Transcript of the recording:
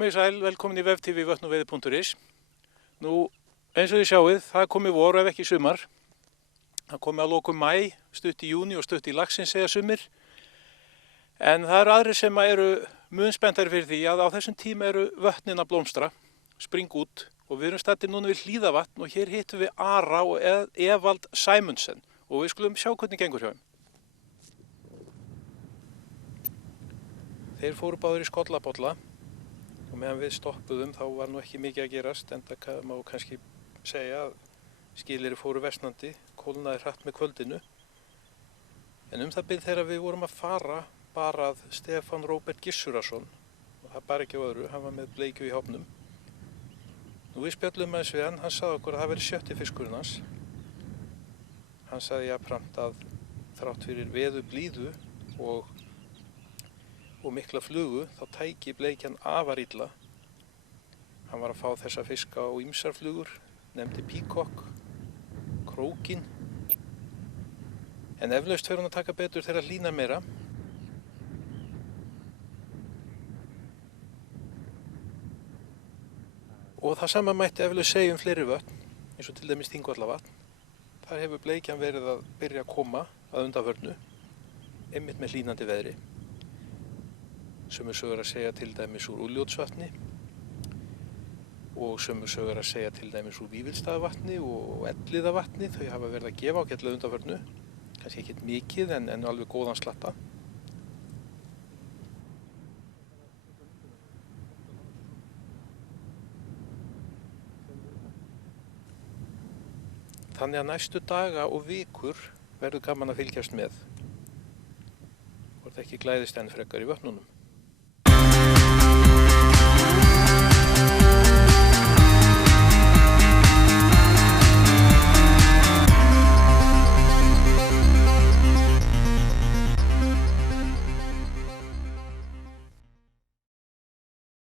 Komið sæl, velkomin í veftífi vötnuveiði.is. Nú, eins og þið sjáið, það komið vor ef ekki sumar. Það komið að lokum maí, stutt í júní og stutt í laxinn segja sumir. En það eru aðrir sem eru mun spenntari fyrir því að á þessum tíma eru vötnin að blómstra, springa út og við erum staddir núna við Hlíðavatn og hér hittum við Ara og Evald Sæmundsen og við skulum sjá hvernig gengur hjá þeim. Þeir fóru báðir í skollabolla. Og meðan við stoppuðum þá var nú ekki mikið að gerast, en það má kannski segja að skilyrði fóru versnandi, kólnaði hratt með kvöldinu. En það bil þegar við vorum að fara bar að Stefán Róbert Gissurason, og það bar ekki á öðru, hann var með bleikju í hópnum. Nú við spjöllum aðeins við hann sagði okkur að það veri 7. fiskurinn hans. Hann sagði jafnframt að þrátt fyrir veður blíðu og mikla flugu, þá tæki bleikjan afar illa. Hann var að fá þessa fiska á ýmsar flugur, nefndi píkokk, krókinn. En eflaust fer hann að taka betur þegar hlýnar meira. Og það sama mætti eflaust segja fleiri vötn, eins og til dæmis Þingvallavatn. Þar hefur bleikjan verið að byrja að koma að undanförnu, einmitt með hlýnandi veðri. Sömu sögur að segja til dæmis úr Úlfljótsvatni og sömu sögur að segja til dæmis úr Vífilsstaðavatni og Elliðavatni. Þau hafa verið að gefa ágætlega undanförnu, kannski ekkert mikið en alveg góðan slatta. Þannig að næstu daga og vikur verður gaman að fylgjast með hvort ekki glæðist enn frekar í vötnunum.